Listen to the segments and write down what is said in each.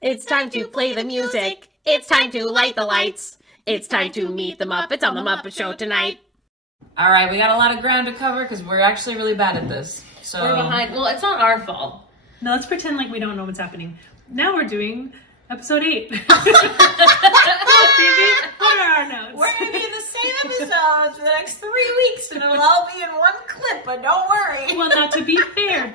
It's time to play the music. It's time to light the lights. It's time to meet the Muppets on the Muppet Show tonight. All right, we got a lot of ground to cover because we're actually really bad at this. So We're behind. Well, it's not our fault. No, let's pretend like we don't know what's happening. Now we're doing episode 8. Phoebe, what are our notes? We're going to be in the same episodes for the next 3 weeks, and it'll all be in one clip, but don't worry. Well, now, to be fair,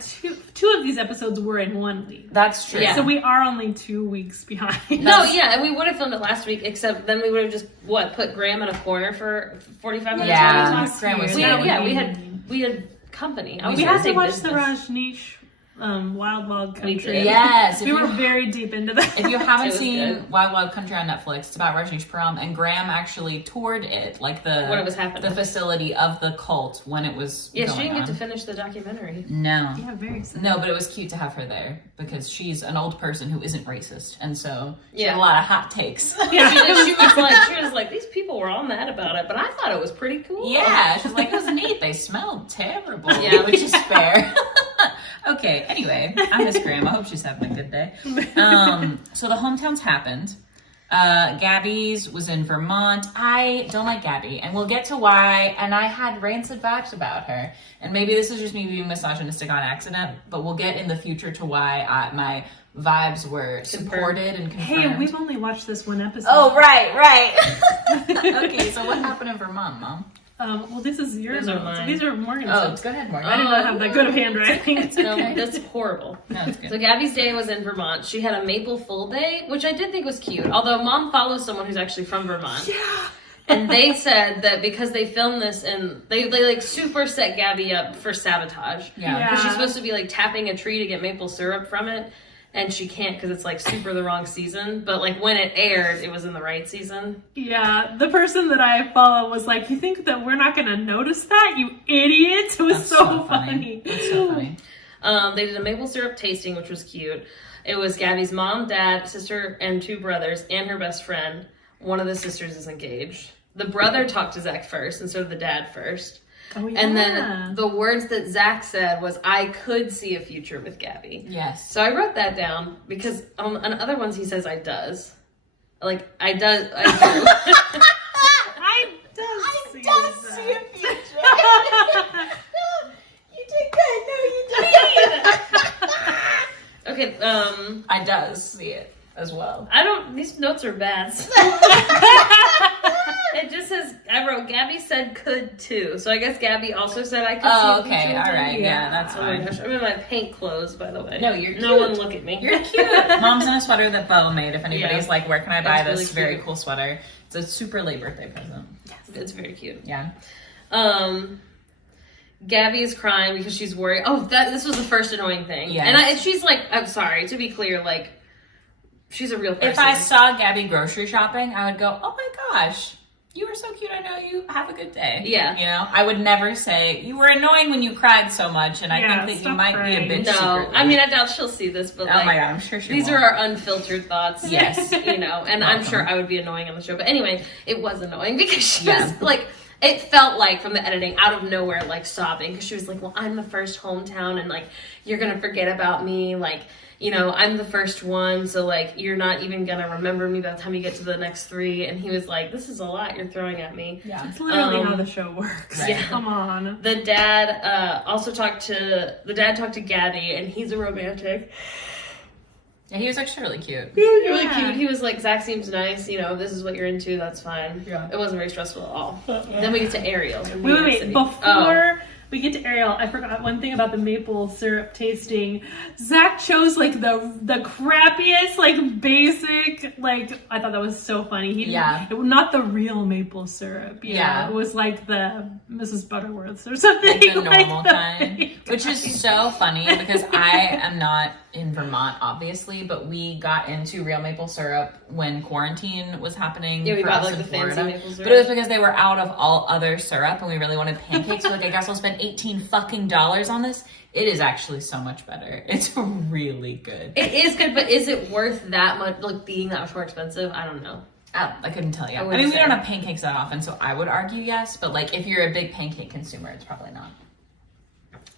two of these episodes were in 1 week. That's true. Yeah. So we are only 2 weeks behind. No, yeah, and we would have filmed it last week, except then we would have just, put Graham in a corner for 45 minutes? Yeah, while we talked? Graham was we had company. I was We gonna had say to watch business. the Rajneesh Wild Wild We Country. did. Yes. We were very deep into that. If you haven't It was seen good. Wild Wild Country on Netflix, it's about Rajneesh Puram, and Graham actually toured it, like When it was happening. the facility of the cult when it was Yeah, she going didn't get on. to finish the documentary. No. Yeah, very sad. No, but it was cute to have her there because she's an old person who isn't racist, and so she had Yeah. a lot of hot takes. Yeah. She was like, these people were all mad about it, but I thought it was pretty cool. Yeah, she's like, it was neat. They smelled terrible. Yeah. Which is fair. Okay, anyway, I miss Graham. I hope she's having a good day. So the hometowns happened. Gabby's was in Vermont. I don't like Gabby, and we'll get to why. And I had rancid vibes about her. And maybe this is just me being misogynistic on accident, but we'll get in the future to why my vibes were supported and confirmed. Hey, we've only watched this one episode. Oh, right. Okay, so what happened in Vermont, Mom? Well, this is your These are notes. mine. These are Morgan's Oh, notes. go ahead, Morgan. I did not have that good of handwriting. No, that's horrible. No, it's good. So Gabby's day was in Vermont. She had a maple full day, which I did think was cute. Although Mom follows someone who's actually from Vermont. Yeah. And they said that because they filmed this and they like super set Gabby up for sabotage. Yeah. Because she's supposed to be like tapping a tree to get maple syrup from it. And she can't because it's like super the wrong season. But like when it aired, it was in the right season. Yeah, the person that I follow was like, "You think that we're not going to notice that, you idiots?" It was That's so funny. That's so funny. They did a maple syrup tasting, which was cute. It was Gabby's mom, dad, sister, and 2 brothers, and her best friend. One of the sisters is engaged. The brother talked to Zach first, and so did the dad first. Oh, yeah. And then the words that Zach said was, "I could see a future with Gabby." Yes. So I wrote that down because on other ones he says, "I does." Like, I do. I does see a future. You did good. No, you did. Okay, I does see it as well. these notes are bad. It just says, I wrote, Gabby said could too. So I guess Gabby also said I could see Oh, a okay. future with All him. right. Yeah, that's Oh my fine. gosh, I'm in my paint clothes, by the way. No, you're No cute. one look at me. You're cute. Mom's in a sweater that Bo made. If anybody's Yeah. like, where can I buy It's this really very cute. cool sweater? It's a super late birthday present. It's very cute. Yeah. Gabby is crying because she's worried. Oh, this was the first annoying thing. Yes. And she's like, I'm sorry, to be clear, like, she's a real person. If I saw Gabby grocery shopping, I would go, "Oh my gosh, you were so cute. I know you. Have a good day." Yeah. You know, I would never say, "You were annoying when you cried so much," and I Yeah, think that you stop might crying. be a bitch No, secretly. I mean, I doubt she'll see this, but Oh like, my god, I'm sure she these will. are our unfiltered thoughts. Yes. You know, and I'm Welcome. sure I would be annoying on the show. But anyway, it was annoying because she Yeah. was like, it felt like from the editing out of nowhere, like sobbing because she was like, "Well, I'm the first hometown, and like, you're gonna forget about me, like." You know, I'm the first one, so like you're not even gonna remember me by the time you get to the next 3. And he was like, "This is a lot you're throwing at me." Yeah. It's literally Um, how the show works. right. Yeah. Come on. The dad also talked to Gabby, and he's a romantic. Yeah, he was actually really cute. Really cute. He was like, "Zach seems nice. You know, if this is what you're into, that's fine." Yeah. It wasn't very stressful at all. Then we get to Ariel. in New Wait, York wait, City. before we get to Ariel, I forgot one thing about the maple syrup tasting. Zach chose like the crappiest, like basic, like I thought that was so funny. It was not the real maple syrup. Yeah. It was like the Mrs. Butterworth's or something. Like the like normal the kind, fake which is so funny because I am not in Vermont, obviously, but we got into real maple syrup when quarantine was happening. Yeah, we for bought, us like, in the fancy Florida. maple syrup. But it was because they were out of all other syrup, and we really wanted pancakes. So like, I guess I'll spend $18 on this. It is actually so much better. It's really good. It is good, but is it worth that much? Like being that much more expensive? I don't know. I couldn't tell you. I wouldn't mean, we say. don't have pancakes that often, so I would argue yes. But like, if you're a big pancake consumer, it's probably not.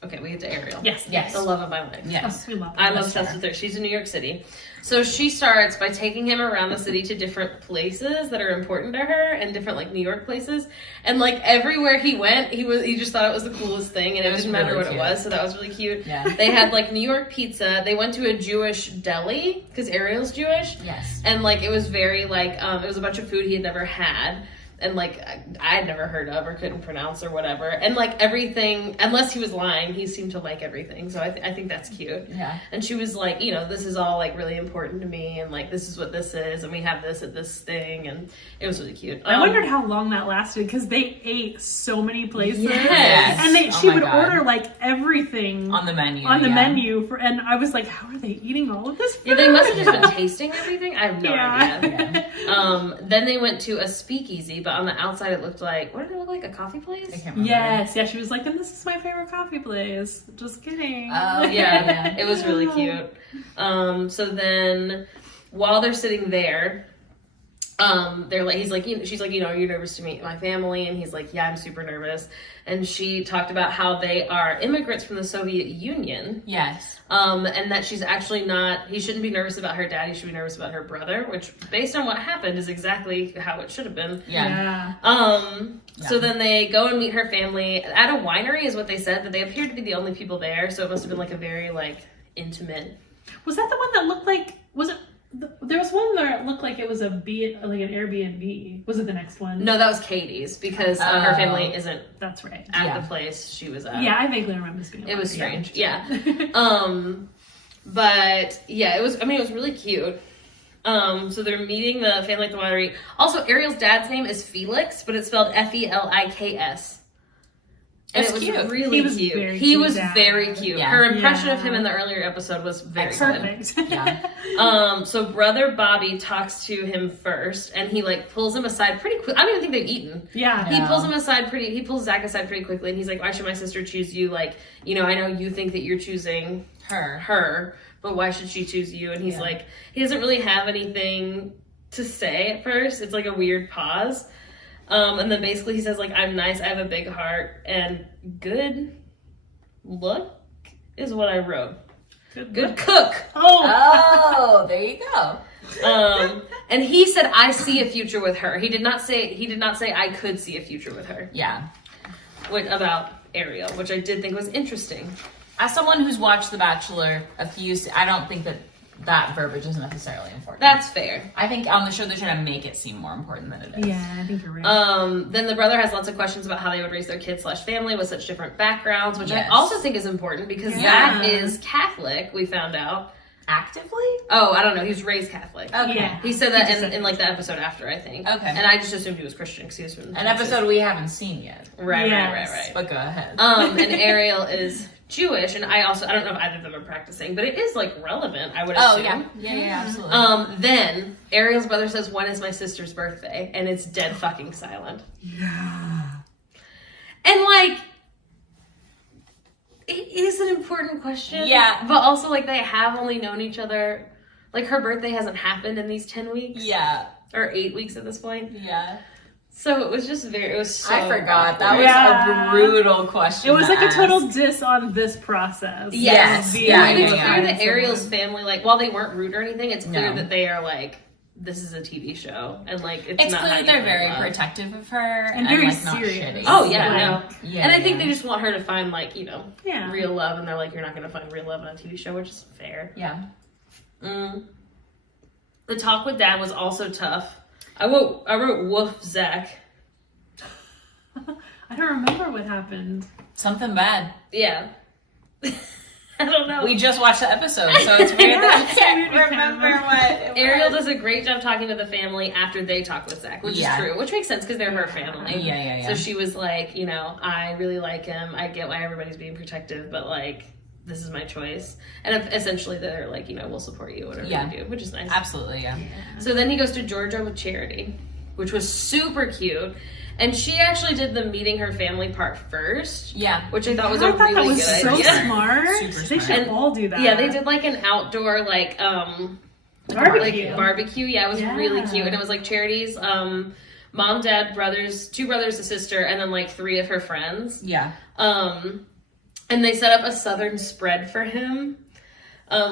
Okay, we get to Ariel. Yes. The love of my life. Yes. We love I'm her. obsessed with her. She's in New York City. So she starts by taking him around the city to different places that are important to her and different like New York places. And like everywhere he went, he just thought it was the coolest thing and it didn't matter what it was. So that was really cute. Yeah. They had like New York pizza. They went to a Jewish deli because Ariel's Jewish. Yes. And like it was very like it was a bunch of food he had never had. And like I had never heard of or couldn't pronounce or whatever, and like everything, unless he was lying, he seemed to like everything. So I think that's cute. Yeah. And she was like, you know, this is all like really important to me, and like this is what this is, and we have this at this thing, and it was really cute. I wondered how long that lasted because they ate so many places, Yes. and Oh she my would God. order like everything On the menu. menu and I was like, how are they eating all of this food? Yeah, they must have just been tasting everything. I have no Yeah. idea. Then they went to a speakeasy, but on the outside it looked like, what did it look like? A coffee place? I can't remember. Yes, yeah, she was like, and this is my favorite coffee place. Just kidding. Oh, Yeah, it was really cute. So then while they're sitting there, they're like, she's like, you know, are you nervous to meet my family? And he's like, yeah, I'm super nervous. And she talked about how they are immigrants from the Soviet Union. Yes. And that she's actually he shouldn't be nervous about her dad, he should be nervous about her brother, which based on what happened is exactly how it should have been. Yeah. So then they go and meet her family at a winery is what they said, that they appeared to be the only people there, so it must have been like a very like intimate. Was that the one that looked like, was it, there was one where it looked like it was like an Airbnb. Was it the next one? No, that was Katie's because her family isn't That's right. at the place she was at. Yeah, I vaguely remember this being It was yeah. strange. Yeah. But yeah, it was really cute. So they're meeting the family at the winery. Also, Ariel's dad's name is Felix, but it's spelled Feliks. And That's it was cute. really He was cute. very He cute was dad. very cute. Yeah. Her impression Yeah. of him in the earlier episode was very good. Perfect. Yeah. So brother Bobby talks to him first, and he like pulls him aside pretty quick. I don't even think they've eaten. Yeah. He pulls Zach aside pretty quickly, and he's like, why should my sister choose you? Like, you know, I know you think that you're choosing her, but why should she choose you? And he's like, he doesn't really have anything to say at first. It's like a weird pause. And then basically he says like, I'm nice, I have a big heart, and good look is what I wrote. Good cook. Oh, there you go. And he said, I see a future with her. He did not say I could see a future with her. Yeah. About Ariel, which I did think was interesting. As someone who's watched The Bachelor I don't think that verbiage is necessarily important. That's fair. I think on the show they're trying to make it seem more important than it is. Yeah, I think you're right. Then the brother has lots of questions about how they would raise their kids/family with such different backgrounds, which I Yes. also think is important because Yeah. Zach is Catholic, we found out. Actively? Oh, I don't know. He was raised Catholic. Okay. Yeah. He said that in like the episode after, I think. Okay. And I just assumed he was Christian because he was from An episode we haven't seen yet. Right. But go ahead. And Ariel is Jewish, and I don't know if either of them are practicing, but it is like relevant, I would assume. Yeah, absolutely. Then Ariel's brother says, when is my sister's birthday? And it's dead fucking silent. Yeah. And like, it is an important question. Yeah. But also like they have only known each other, like her birthday hasn't happened in these 10 weeks. Yeah. Or 8 weeks at this point. Yeah. So it was so I forgot. That awkward. was a brutal question. It was to like a ask. total diss on this process. Yes. Yeah, And it's yeah. clear that Ariel's family, like, while they weren't rude or anything, it's clear No. that they are like, this is a TV show, and like it's It's not clear how that you they're find very love. protective of her And very like not serious. shitty. Oh yeah, Like, no. Yeah, And I think yeah. they just want her to find like, you know, Yeah. real love, and they're like, you're not gonna find real love on a TV show, which is fair. Yeah. The talk with Dad was also tough. I wrote woof Zach. I don't remember what happened. Something bad. Yeah. I don't know. We just watched the episode, so it's weird that I It's can't weird to remember remember. what it Ariel was. does a great job talking to the family after they talk with Zach, which Yeah. is true, which makes sense because they're her family. Yeah. So she was like, you know, I really like him. I get why everybody's being protective, but like, this is my choice. And essentially, they're like, you know, we'll support you, whatever you do, which is nice. Absolutely, yeah. So then he goes to Georgia with Charity, which was super cute. And she actually did the meeting her family part first. Yeah. Which I thought was I a thought really that was good so idea. smart. Super They smart. should all do that. Yeah, they did like an outdoor barbecue. Like barbecue. Yeah, it was really Yeah. cute. And it was like Charity's mom, dad, brothers, 2 brothers, a sister, and then like 3 of her friends. Yeah. And they set up a southern spread for him,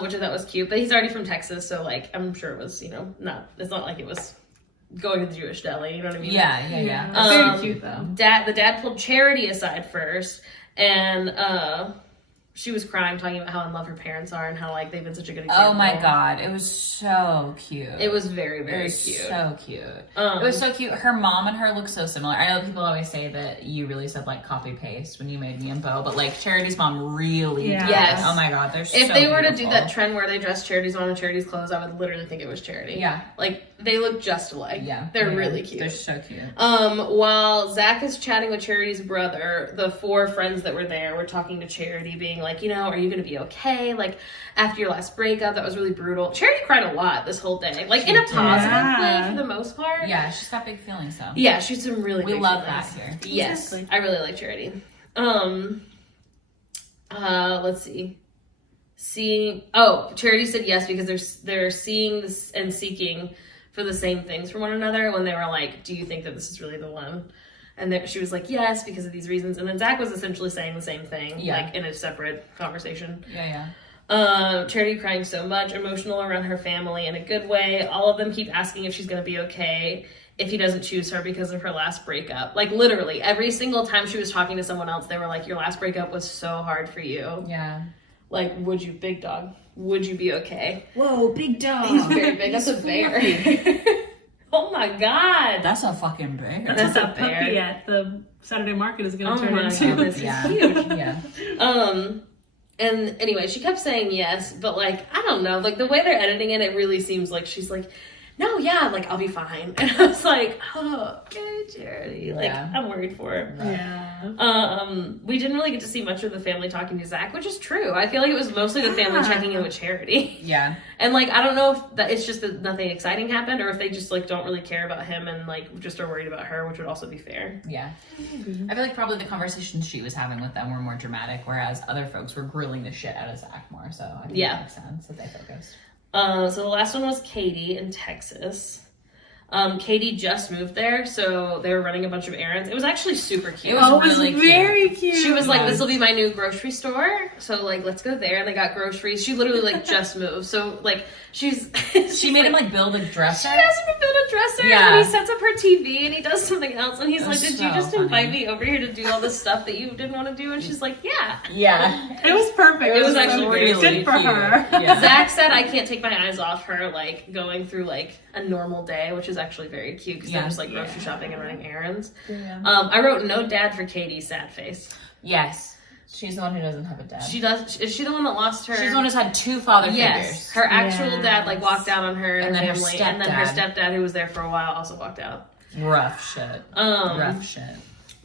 which I thought was cute. But he's already from Texas, so like I'm sure it was, it's not like it was going to the Jewish deli, you know what I mean? Yeah. Very cute though. The dad pulled Charity aside first, and she was crying, talking about how in love her parents are and how like they've been such a good example. Oh my god, it was so cute. It was very, very cute. So cute. It was so cute. Her mom and her look so similar. I know people always say that you really said like copy paste when you made me and Bo, but like Charity's mom really did. Yes. Oh my god, they're so If they were to do beautiful. that trend where they dress Charity's mom in Charity's clothes, I would literally think it was Charity. Yeah. Like they look just alike. Yeah. They're really cute. They're so cute. While Zach is chatting with Charity's brother, the 4 friends that were there were talking to Charity, being like, are you gonna be okay? Like after your last breakup, that was really brutal. Charity cried a lot this whole day, like in a positive way for the most part. Yeah, she's got big feelings though. Yeah, she's some really We big love feelings. that here. Yes, Exactly. I really like Charity. Let's see. Charity said yes because they're seeing this and seeking for the same things from one another when they were like, do you think that this is really the one? And she was like, yes, because of these reasons. And then Zach was essentially saying the same thing, like in a separate conversation. Yeah. Charity crying so much, emotional around her family in a good way. All of them keep asking if she's going to be okay if he doesn't choose her because of her last breakup. Like literally every single time she was talking to someone else, they were like, your last breakup was so hard for you. Yeah. Like, would you, big dog, would you be okay? Whoa, big dog. He's very big. That's a bear. Oh my god. That's a fucking bear. That's What a the bear. puppy at the Saturday market is going Oh to turn my into. goodness, he's Yeah. huge. Yeah. And anyway, she kept saying yes, but like, I don't know, like the way they're editing it, it really seems like she's like, no, yeah, like I'll be fine. And I was like, oh, okay, Charity. Like, Yeah. I'm worried for her. Yeah. We didn't really get to see much of the family talking to Zach, which is true. I feel like it was mostly the family checking in with Charity. Yeah. And like, I don't know if that it's just that nothing exciting happened or if they just like don't really care about him and like just are worried about her, which would also be fair. Yeah. I feel like probably the conversations she was having with them were more dramatic, whereas other folks were grilling the shit out of Zach more. So I think it makes sense that they focused. So the last one was Katie in Texas. Katie just moved there, so they were running a bunch of errands. It was actually super cute. It was It was really very cute. She was like, Yeah. this will be my new grocery store. So like, let's go there. And they got groceries. She literally like just moved. So like, She made him like build a dresser. She asked him to build a dresser, Yeah. and he sets up her TV, and he does something else, and he's It like, was "Did you so just invite funny. me over here to do all this stuff that you didn't want to do?" And she's like, "Yeah." Yeah. It was perfect. It was so actually good really for cute. her. Yeah. Zach said, "I can't take my eyes off her, like going through like a normal day," which is actually very cute because they're just like grocery shopping and running errands. Yeah. I wrote no dad for Katie, sad face. Yes. She's the one who doesn't have a dad. She does. Is she the one that lost her? She's the one who's had 2 father Yes, figures. her actual Yes. dad like walked out on her and And her then her family, and then her stepdad. stepdad, who was there for a while, also walked out. Rough shit. Rough shit.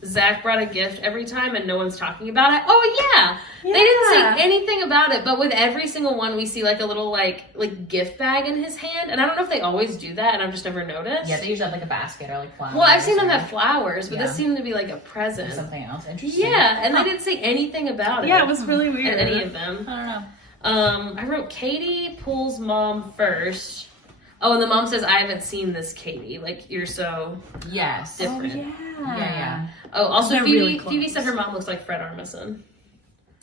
Zach brought a gift every time and no one's talking about it. Oh yeah. They Yeah. didn't say anything about it, but with every single one we see like a little like gift bag in his hand. And I don't know if they always do that and I've just never noticed. Yeah, they usually have like a basket or like flowers. Well, I've seen them or have flowers, but this Yeah. seemed to be like a present. something else. Interesting. Yeah, and they didn't say anything about it. Yeah, it was really weird. in any of them. I don't know. I wrote Katie pulls mom first. Oh, and the mom says, "I haven't seen this, Katie. Like you're so Yes. different." Yeah. Oh, also They're Phoebe. really Phoebe close. said her mom looks like Fred Armisen.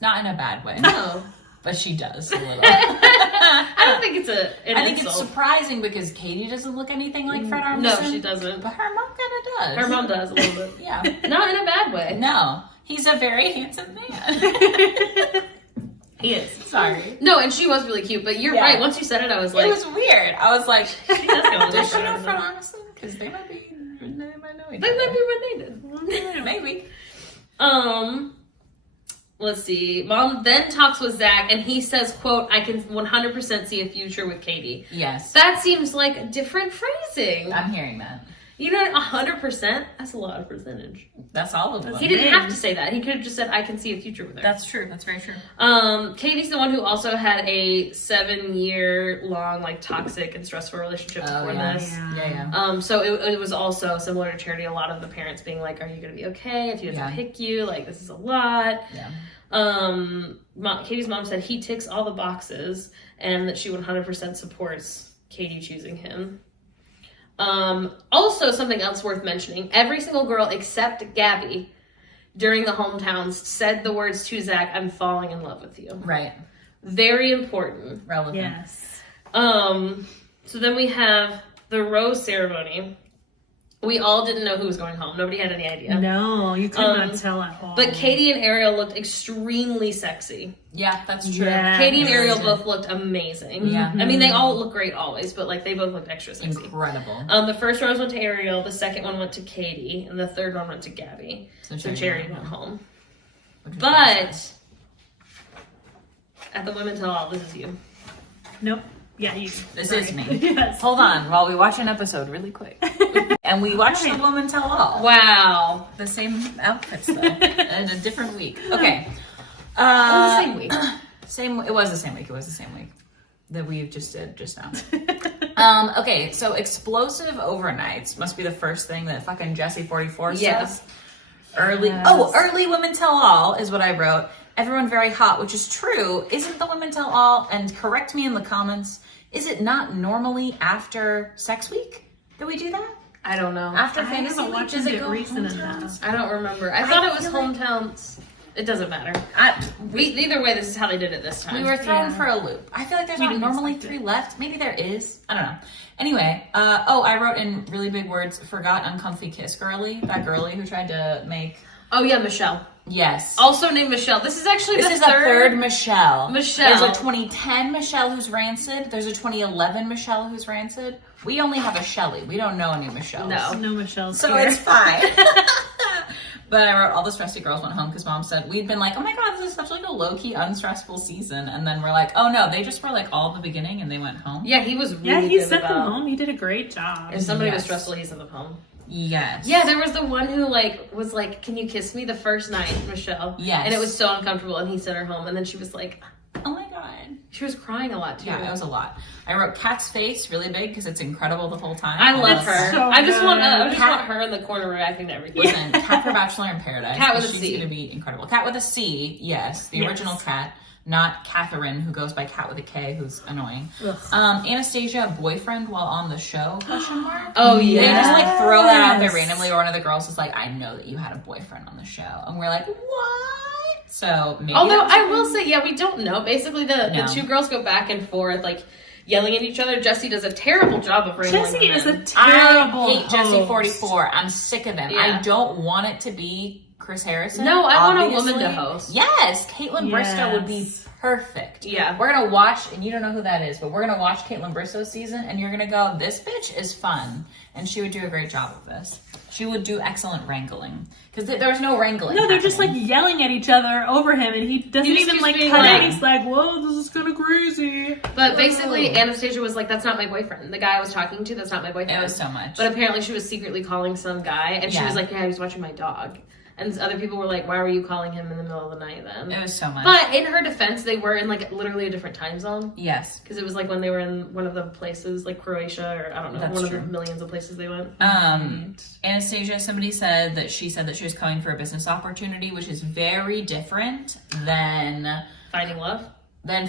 Not in a bad way. No, But she does a little. I don't think it's an I think it's insult. surprising because Katie doesn't look anything like Fred Armisen. No, she doesn't. But her mom kind of does. Her mom does a little bit. Yeah. Not in a bad way. No. He's a very handsome man. He is. Sorry. No, and she was really cute. But you're Yeah. right. Once you said it, I was like, It was weird. I was like, she does kind of look does she like know Fred Fred Armisen. Armisen? Because they might know each They other. might be related. Maybe. Let's see. Mom then talks with Zach, and he says, "quote I can 100% see a future with Katie." Yes. That seems like a different phrasing. I'm hearing that. You know, 100%. That's a lot of percentage. That's all of them. He didn't have to say that. He could have just said, "I can see a future with her." That's true. That's very true. Katie's the one who also had a 7-year long, like, toxic and stressful relationship before this. Yeah. So it was also similar to Charity. A lot of the parents being like, "Are you going to be okay if he doesn't pick you? Like, this is a lot." Yeah. Katie's mom said he ticks all the boxes and that she 100% supports Katie choosing him. Also, something else worth mentioning: every single girl except Gabby during the hometowns said the words to Zach, "I'm falling in love with you." Right. Very important. Relevant. Yes. So then we have the rose ceremony. We all didn't know who was going home. Nobody had any idea. No, you could not tell at all. But Katie and Ariel looked extremely sexy. Yeah, that's true. Yeah. Katie and Ariel both looked amazing. Yeah. I mean, they all look great always, but like they both looked extra sexy. Incredible. The first rose went to Ariel, the second one went to Katie, and the third one went to Gabby. So Cherry went home. But at the Women Tell All, this is you. Nope. Yeah, you. This is me. Yes. Hold on while we watch an episode really quick. And we watched The Woman Tell All. Wow. The same outfits though. In a different week. Okay. It was the same week. It was the same week. It was the same week that we just did just now. Okay, so explosive overnights must be the first thing that fucking Jessie44 says. Early Women Tell All is what I wrote. Everyone very hot, which is true. Isn't the Women Tell All, and correct me in the comments, is it not normally after sex week that we do that? I don't know. After I fantasy haven't week, watched does it it go recent hometowns? enough. I don't remember. I thought it was feel like- hometowns. It doesn't matter. Either way, this is how they did it this time. We were thrown Yeah. for a loop. I feel like there's We not didn't normally expect 3 left. Maybe there is. I don't know. Anyway, I wrote in really big words, forgot uncomfy kiss girly. That girly who tried to make... Oh yeah, Michelle. Yes. Also named Michelle. This is actually This the is third. a third Michelle. Michelle. There's a 2010 Michelle who's rancid. There's a 2011 Michelle who's rancid. We only have a Shelly. We don't know any Michelles. No. No, Michelle's So here. it's fine. But I wrote all the stressy girls went home because mom said we'd been like, oh my god, this is such like a low-key unstressful season, and then we're like, oh no, they just were like all at the beginning and they went home. Yeah, he was really Yeah, he good sent them about. home. He did a great job. If somebody was Yes. stressful, he sent them home. Yes. Yeah, there was the one who was like, "Can you kiss me?" the first night, Michelle. Yes. And it was so uncomfortable, and he sent her home, and then she was like, Oh my god. she was crying a lot too. Yeah, it was a lot. I wrote Kat's face really big because it's incredible the whole time. I love That's her. so I just want Cat- her in the corner reacting to everything. Listen, Cat for Bachelor in Paradise. Cat with a she's C. going to be incredible. Cat with a C, yes. The Yes. original Cat, not Catherine, who goes by Cat with a K, who's annoying. Ugh. Anastasia, boyfriend while on the show, question mark? Oh They yeah. just like throw that out there Yes. randomly, or one of the girls is like, I know that you had a boyfriend on the show. And we're like, what? So maybe. Although that was I will say, yeah, we don't know. Basically, the No. two girls go back and forth, like yelling at each other. Jessie does a terrible job of wrangling Jessie them is a in. terrible I hate host. Jessie 44. I'm sick of him. Yeah. I don't want it to be Chris Harrison. No, I want a obviously. woman to host. Yes, Caitlin Bristow would be Yes. perfect. Yeah. We're gonna watch, and you don't know who that is, but we're gonna watch Caitlin Bristow's season, and you're gonna go, this bitch is fun, and she would do a great job of this. She would do excellent wrangling because there's no wrangling. No, they're just like happening. yelling at each other over him, and he doesn't He just even keeps like being cut like- it. He's like, "Whoa, this is kind of crazy." But basically, Anastasia was like, "That's not my boyfriend. The guy I was talking to, that's not my boyfriend." It was so much. But apparently, she was secretly calling some guy, and she Yeah. was like, "Yeah, I was watching my dog." And other people were like, "Why were you calling him in the middle of the night then?" It was so much. But in her defense, they were in like literally a different time zone yes. because it was like when they were in one of the places, like Croatia or I don't know, That's one true. of the millions of places they went. Anastasia, somebody said that she was coming for a business opportunity, which is very different than Finding love.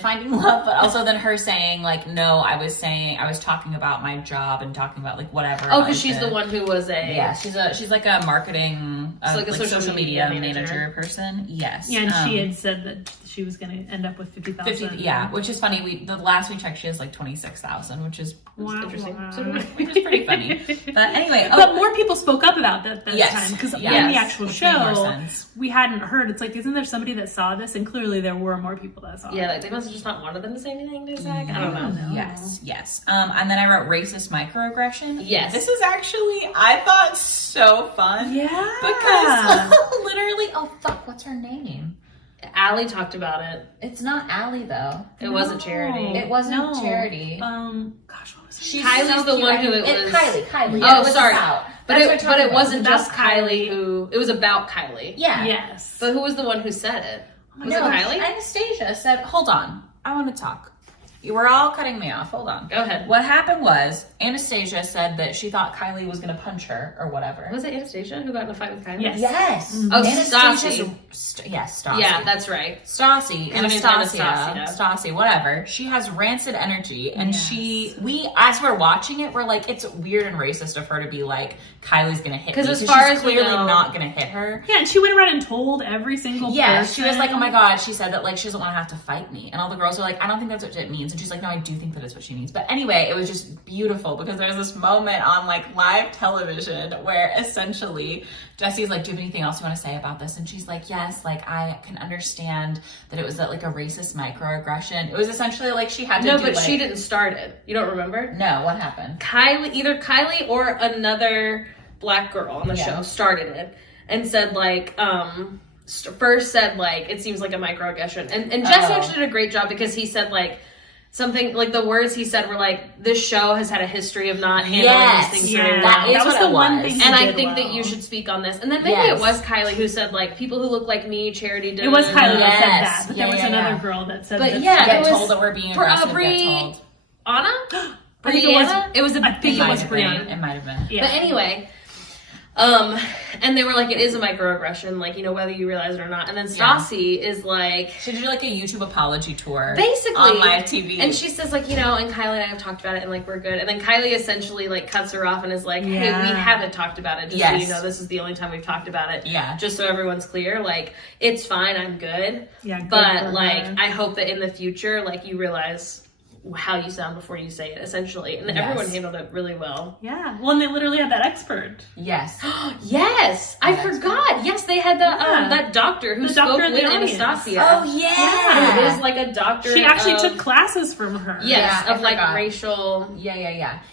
finding love, but also than her saying like, no, I was talking about my job and talking about like whatever. Oh, like, because she's the one who was a Yeah, she's like a marketing, like a social media manager manager person. Yes. Yeah, and she had said that she was going to end up with 50,000. 50, yeah, which is funny. The last we checked, she has like 26,000, which is Wow. interesting. So which is pretty funny. But anyway, But more people spoke up about that this Yes. time because Yes. in the actual Which made more show, sense. we hadn't heard. It's like, isn't there somebody that saw this? And clearly, there were more people that saw Yeah, it. like they must have just not wanted them to say anything to Zach. I don't know. Yes. And then I wrote racist microaggression. Yes. This is actually, I thought, so fun. Yeah. Because literally, oh fuck, what's her name? Allie talked about it. It's not Allie though. It wasn't Charity. It wasn't Charity. Gosh, what was it? She's Kylie's so the cute. one I who mean, it was. Kylie. Oh, it was sorry. about. But That's what it I'm talking about. wasn't About just Kylie Kylie. who. It was about Kylie. Yeah. Yes. But who was the one who said it? Was No, it Kylie? Anastasia said, hold on, I want to talk. You were all cutting me off. Hold on. Go ahead. What happened was Anastasia said that she thought Kylie was going to punch her or whatever. Was it Anastasia who got in a fight with Kylie? Yes. Yes. Oh, Anastasia's Stassi. Yes, Stassi. Yeah, that's right. Stassi, Her name's Anastasia, Anastasia. Stassi, whatever. She has rancid energy, and as we're watching it, we're like, it's weird and racist of her to be like, Kylie's gonna hit me. Because as far she's as we clearly know, not gonna hit her. Yeah, and she went around and told every single person. She was like, oh my god, she said that like she doesn't want to have to fight me, and all the girls are like, I don't think that's what it means, and she's like, no, I do think that is what she means. But anyway, it was just beautiful because there's this moment on like live television where essentially Jesse's like, do you have anything else you want to say about this? And she's like, yes, like I can understand that it was like a racist microaggression. It was essentially like she had to but she didn't start it. You don't remember? No, what happened? Either Kylie or another black girl on the show started it and said like, first said like, it seems like a microaggression. And Jesse actually did a great job because he said like, something like the words he said were like, this show has had a history of not handling these things very well. That was the one thing. And I think that you should speak on this. And then maybe it was Kylie who said like, people who look like me, Charity did. It was Kylie that said that. But there was another girl that said that. But yeah, get it was told that we're being aggressive. Get told. Anna? I think it was Brianna. It might have been. Yeah. But anyway, and they were like, it is a microaggression, like, you know, whether you realize it or not. And then Stassi is like, she did like a YouTube apology tour, basically on live TV, and she says like, you know, and Kylie and I have talked about it, and like we're good. And then Kylie essentially like cuts her off and is like, hey, we haven't talked about it. Just so you know, this is the only time we've talked about it. Yeah. Just so everyone's clear, like it's fine, I'm good. Yeah. Good but like, I hope that in the future, like you realize how you sound before you say it, essentially. And everyone handled it really well. Yeah. Well, and they literally had that expert. Yes. Yes. I forgot. Yes, they had the that doctor who spoke with Anastasia. Oh, yeah. It is like a doctor. She actually took classes from her. Yes, of like racial.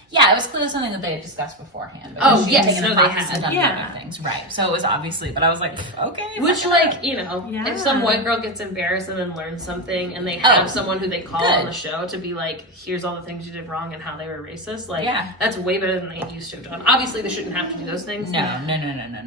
Yeah, it was clearly something that they had discussed beforehand. Oh, yes. Taken No, they had. done other things. Right. So it was obviously, but I was like, okay. Which, like, you know, if some white girl gets embarrassed and then learns something and they have someone who they call on the show to be like, here's all the things you did wrong and how they were racist, like, that's way better than they used to have done. Obviously, they shouldn't have to do those things. No.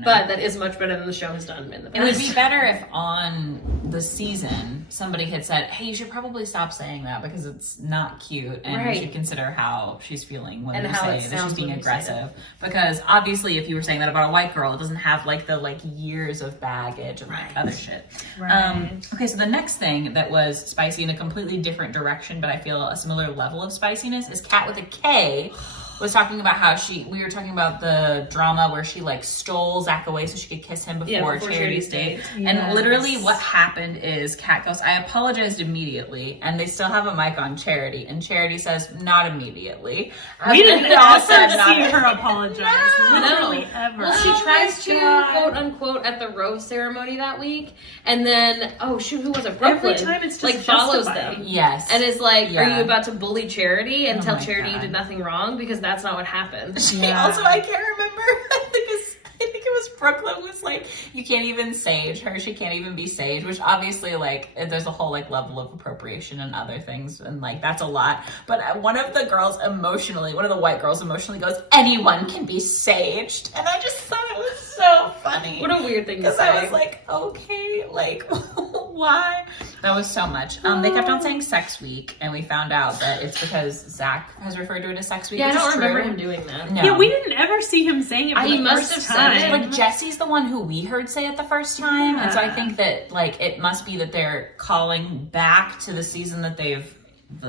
But that is much better than the show has done in the past. It would be better if on the season somebody had said, hey, you should probably stop saying that because it's not cute and you should consider how she's feeling when you say that she's being aggressive. Because obviously if you were saying that about a white girl, it doesn't have like the like years of baggage and like other shit. Okay, so the next thing that was spicy in a completely different direction, but I feel a similar level of spiciness, is Kat with a K was talking about how we were talking about the drama where she like stole Zach away so she could kiss him before Charity's date. And literally what happened is Kat goes, I apologized immediately, and they still have a mic on Charity, and Charity says, not immediately. We didn't ever see her apologize. Literally ever. Well, she tries to, quote unquote, at the rose ceremony that week, and then, who was it? Brooklyn. Every time it's just like follows justified. them. Yes. And is like, are you about to bully Charity and tell Charity God. you did nothing wrong? Because that's not what happened. Also, I can't remember. I think it was Brooklyn was like, you can't even sage her. She can't even be sage, which obviously, like, there's a whole, like, level of appropriation and other things, and, like, that's a lot. But one of the white girls emotionally goes, anyone can be saged. And I just thought it was so funny. What a weird thing to say. Because I was like, okay, like, why? That was so much. They kept on saying sex week, and we found out that it's because Zach has referred to it as sex week. Yeah, I don't remember true. him doing that. No. Yeah, we didn't ever see him saying it for the must first have said time. it. Like Jesse's the one who we heard say it the first time, and so I think that like it must be that they're calling back to the season that they've,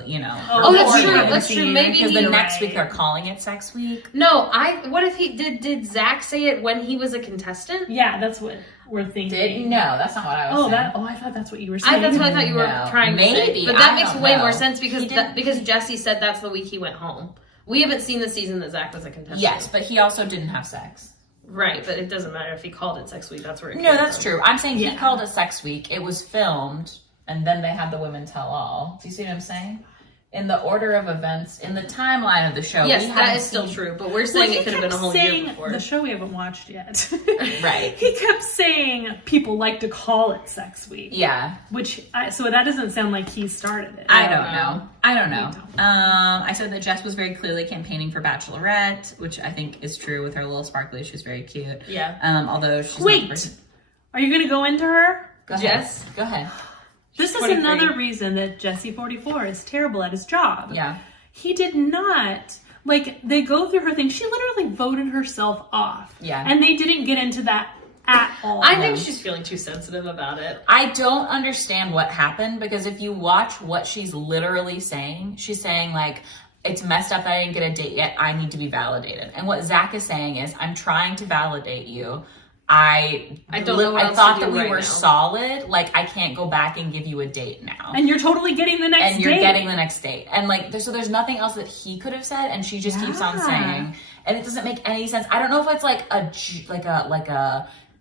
you know. Oh, that's true. That's true. Maybe because the next week they're calling it sex week. No, what if he did Zach say it when he was a contestant? Yeah, that's what we're thinking. No, that's not what I was saying. I thought that's what you were saying. That's what I thought you were trying to say. But that makes way more sense because Jesse said that's the week he went home. We haven't seen the season that Zach was a contestant. Yes, but he also didn't have sex. Right, but it doesn't matter if he called it sex week. That's where it came No, that's from. true. I'm saying he called it sex week. It was filmed, and then they had the women tell all. Do you see what I'm saying? In the order of events, in the timeline of the show. Yes, that is still true, but we're saying it could have been a whole year before. The show we haven't watched yet. Right. He kept saying people like to call it sex week. Yeah. So that doesn't sound like he started it. I don't know. I said that Jess was very clearly campaigning for Bachelorette, which I think is true with her little sparkly. She's very cute. Yeah. Although she's Wait, are you going to go into her? Go ahead. Jess? Go ahead. This is 23. another reason that Jesse 44 is terrible at his job. Yeah. He did not, like, they go through her thing. She literally voted herself off. Yeah. And they didn't get into that at all. I think she's feeling too sensitive about it. I don't understand what happened, because if you watch what she's literally saying, she's saying, like, it's messed up that I didn't get a date yet. I need to be validated. And what Zach is saying is, I'm trying to validate you. I don't know what else thought to do that we right were now. solid. Like, I can't go back and give you a date now. And you're totally getting the next And you're date. getting the next date. And like, so there's nothing else that he could have said, and she just keeps on saying, and it doesn't make any sense. I don't know if it's like a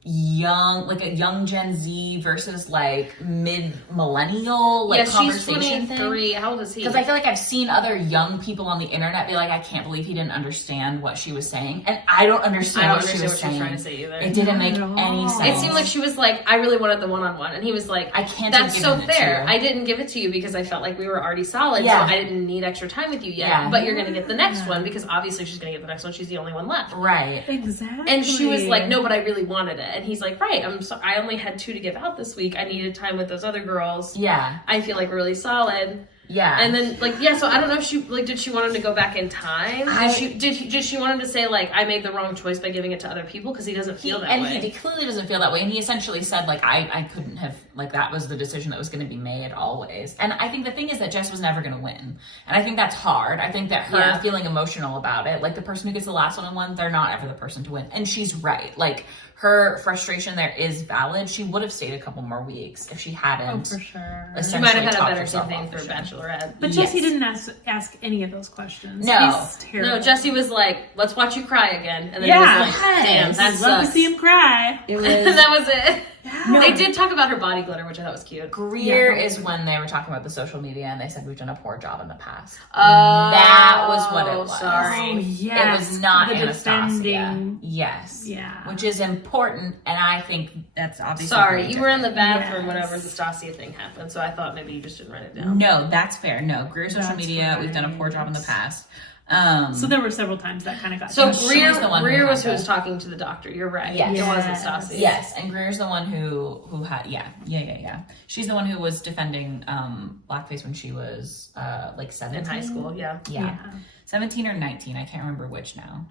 young Gen Z versus like mid millennial like She's conversation 23. How old is he? Because I feel like I've seen other young people on the internet be like, I can't believe he didn't understand what she was saying, and I don't understand what she was saying. trying to say either. It didn't make Not at any all. sense. It seemed like she was like, I really wanted the one-on-one, and he was like, I can't have That's so given it to fair. you." I didn't give it to you because I felt like we were already solid, Yeah. so I didn't need extra time with you yet. Yeah. But you're gonna get the next one because obviously she's gonna get the next one. She's the only one left. Right. Exactly. And she was like, no, but I really wanted it. And he's like, right, I'm sorry. I only had 2 to give out this week. I needed time with those other girls. Yeah. I feel like really solid. Yeah. And then, like, yeah, so I don't know if she, like, did she want him to go back in time? Did she want him to say, like, I made the wrong choice by giving it to other people? Because he doesn't feel that way. He clearly doesn't feel that way. And he essentially said, like, I couldn't have, like, that was the decision that was going to be made always. And I think the thing is that Jess was never going to win. And I think that's hard. I think that her feeling emotional about it, like, the person who gets the last one, they're not ever the person to win. And she's right. Like, her frustration there is valid. She would have stayed a couple more weeks if she hadn't. Oh, for sure. She might have had a talked better herself campaign off for the show. Bachelorette. But Jesse didn't ask any of those questions. No. He's terrible. No, Jesse was like, let's watch you cry again. And then Yeah. he was like, damn, that I'd love to sucks. see him cry. It was That was it. No. They did talk about her body glitter, which I thought was cute. Greer is when they were talking about the social media and they said we've done a poor job in the past. Oh, That was what it was. Sorry. Oh, yes. It was not The Anastasia. defending. Yes. Yeah. Which is important, and I think that's obviously Sorry, very you were in the different. bathroom Yes. whenever the Stasia thing happened, so I thought maybe you just didn't write it down. No, that's fair. No, Greer social That's media, we've done a poor job in the right. past. So there were several times that kind of got So She's Greer the one who was had who was the- talking to the doctor. You're right. Yes. It wasn't Yes. Stasia. Yes, and Greer's the one who had yeah. She's the one who was defending blackface when she was like 17 In high school, yeah. Yeah. 17 or 19, I can't remember which now.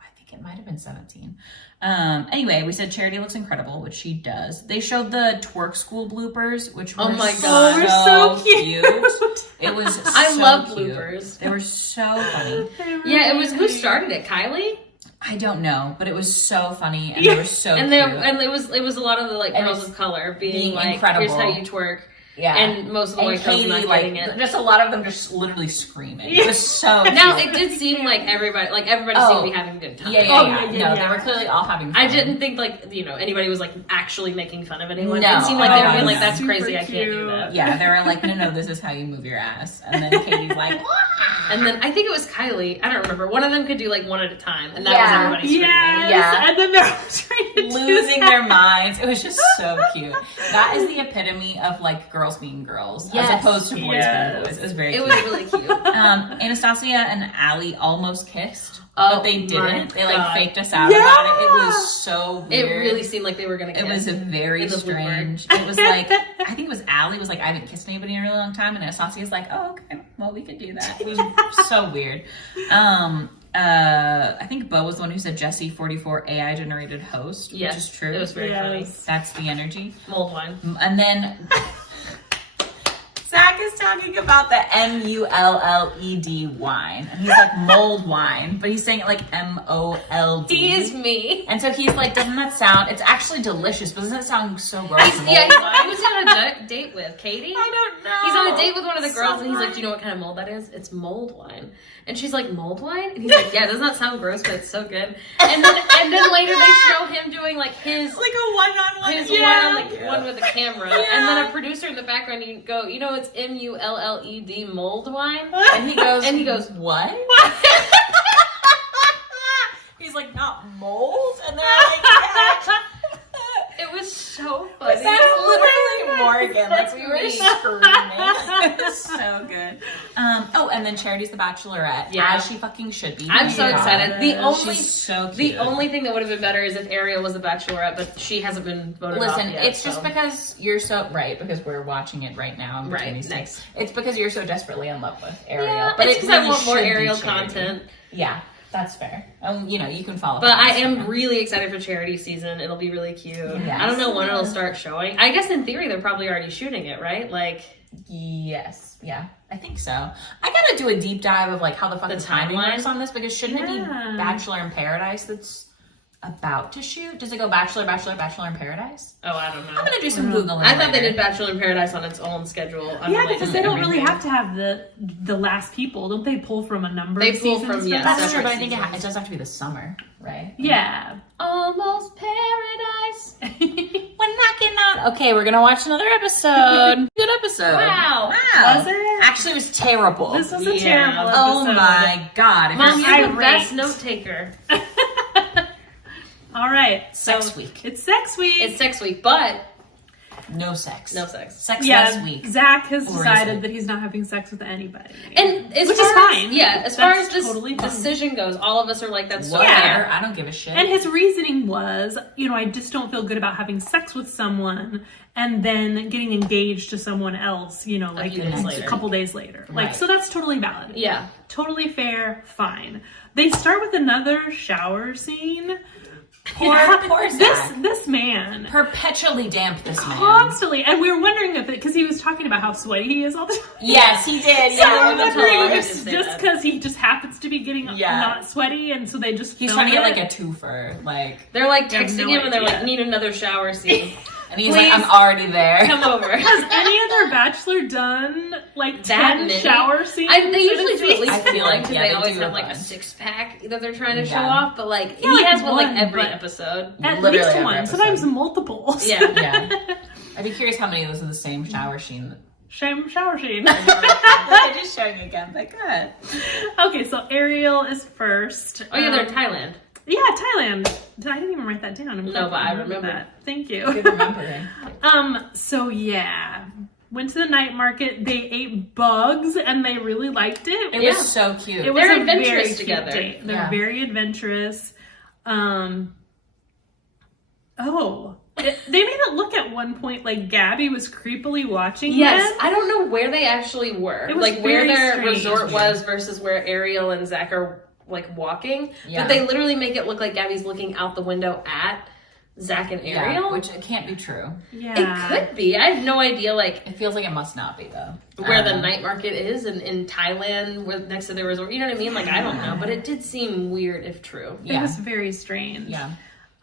I think it might have been 17. Anyway, we said Charity looks incredible, which she does. They showed the twerk school bloopers, which were Oh my so, God. We're so cute. cute. It was I so love cute. bloopers. They were so funny. Yeah, it was who started it? Kylie? I don't know, but it was so funny and they were so And cute. it was a lot of the like And girls it's of color being being like, incredible. here's how you twerk. Yeah. And most of the white girls not getting it. just a lot of them just literally screaming. It was so Now cute. it did seem like everybody seemed to be having a good time. Yeah. yeah, No, they yeah. were clearly all having fun. I didn't think like anybody was like actually making fun of anyone. No. It seemed like they were Oh, being like, no. "That's Super crazy, I can't do cute. that." Yeah, they were like, no, this is how you move your ass. And then Katie's like, And then I think it was Kylie. I don't remember. One of them could do like one at a time, and that Yeah. was everybody screaming. Yes. Yeah. And then they're trying to losing do their minds. It was just so cute. That is the epitome of like girls being girls Yes. as opposed to boys Yes. being boys. It was very It cute. was really cute. Anastasia and Allie almost kissed, Oh but they my didn't. They like God. faked us out Yeah. about it. It was so It weird. really seemed like they were gonna kiss. It was very in the strange. It was like, I think it was Allie was like, I haven't kissed anybody in a really long time. And Anastasia's like, oh, okay, well, we could do that. It was so weird. I think Bo was the one who said Jesse 44 AI generated host, Yes, which is true. It was very funny. Yes. That's the energy. Mold wine. And then Zach is talking about the MULLED wine. And he's like mold wine, but he's saying it like MOLD. He is me. And so he's like, doesn't that sound, it's actually delicious, but doesn't it sound so gross? He's, yeah, Mold wine? who's he on a date with? Katie? I don't know. He's on a date with one of the girls, and he's like, Someone. "Do you know what kind of mold that is? It's mold wine." And she's like, "Mold wine?" And he's like, "Yeah, doesn't that sound gross? But it's so good." And then later they show him doing like his like a one-on-one. his one with the camera, and then a producer in the background. You go, "You know, it's MULLED mold wine." And he goes, what? He's like, not mold? And they're like, yeah. It was so funny. That's literally Morgan. Like we were screaming. So good. And then Charity's the Bachelorette, as she fucking should be. I'm so excited. She's so cute. The only thing that would have been better is if Ariel was the Bachelorette, but she hasn't been voted off yet. It's just because you're so because we're watching it right now. Nice. It's because you're so desperately in love with Ariel. Yeah, but it's because I want more Ariel content. Yeah. That's fair. You can follow. But I am really excited for Charity season. It'll be really cute. Yes. I don't know when it'll start showing. I guess in theory they're probably already shooting it, right? Yes. Yeah. I think so. I gotta do a deep dive of how the fucking timing works on this, because shouldn't it be Bachelor in Paradise that's about to shoot? Does it go Bachelor, Bachelor, Bachelor in Paradise? Oh, I don't know. I'm gonna do some Googling. I thought they did Bachelor in Paradise on its own schedule. Yeah, because they don't really have to have the last people. Don't they pull from a number of seasons? They pull from, that's true, but I think it does have to be the summer, right? Yeah. Almost Paradise. We're knocking on. Okay, we're gonna watch another episode. Good episode. Wow. Was it? Actually, it was terrible. This was a terrible episode. Oh my god. Mom, you're the best note taker. All right. Sex week. It's sex week. It's sex week, but no sex. No sex. Sex last week. Zach has decided that he's not having sex with anybody. And which is fine. Yeah, as far as this decision goes, all of us are like, that's so fair. I don't give a shit. And his reasoning was, I just don't feel good about having sex with someone and then getting engaged to someone else, a couple days later. Right. So that's totally valid. Yeah. Totally fair, fine. They start with another shower scene. Poor Zach. This man. Perpetually damp, this man. Constantly. And we were wondering if because he was talking about how sweaty he is all the time. Yes, he did. So we're wondering if just because he just happens to be getting not sweaty, and so they just he's trying to get a twofer. They're texting him and they're like, need another shower scene. And he's like, I'm already there. Come over. Has any other Bachelor done 10 shower scenes? They usually do at least I feel because they always have a six pack that they're trying to show off. But he has one every epised. At least one, sometimes multiples. Yeah. I'd be curious how many of those are the same shower scene. Shower scene. They're just showing again, but good. Okay, so Ariel is first. Oh yeah, they're in Thailand. Yeah, Thailand. I didn't even write that down. No, but I remember that. Thank you. Good remembering. So yeah, went to the night market. They ate bugs and they really liked it. It was so cute. It was They're a adventurous very together. Cute date. They're very adventurous. They made it look at one point like Gabby was creepily watching them. I don't know where they actually were. It was where their strange. resort was versus where Ariel and Zach are walking. Yeah. But they literally make it look like Gabby's looking out the window at Zach and Ariel. Which it can't be true. Yeah. It could be. I have no idea it feels like it must not be though. Where the night market is in Thailand next to their resort. You know what I mean? I don't know. But it did seem weird if true. It was very strange. Yeah.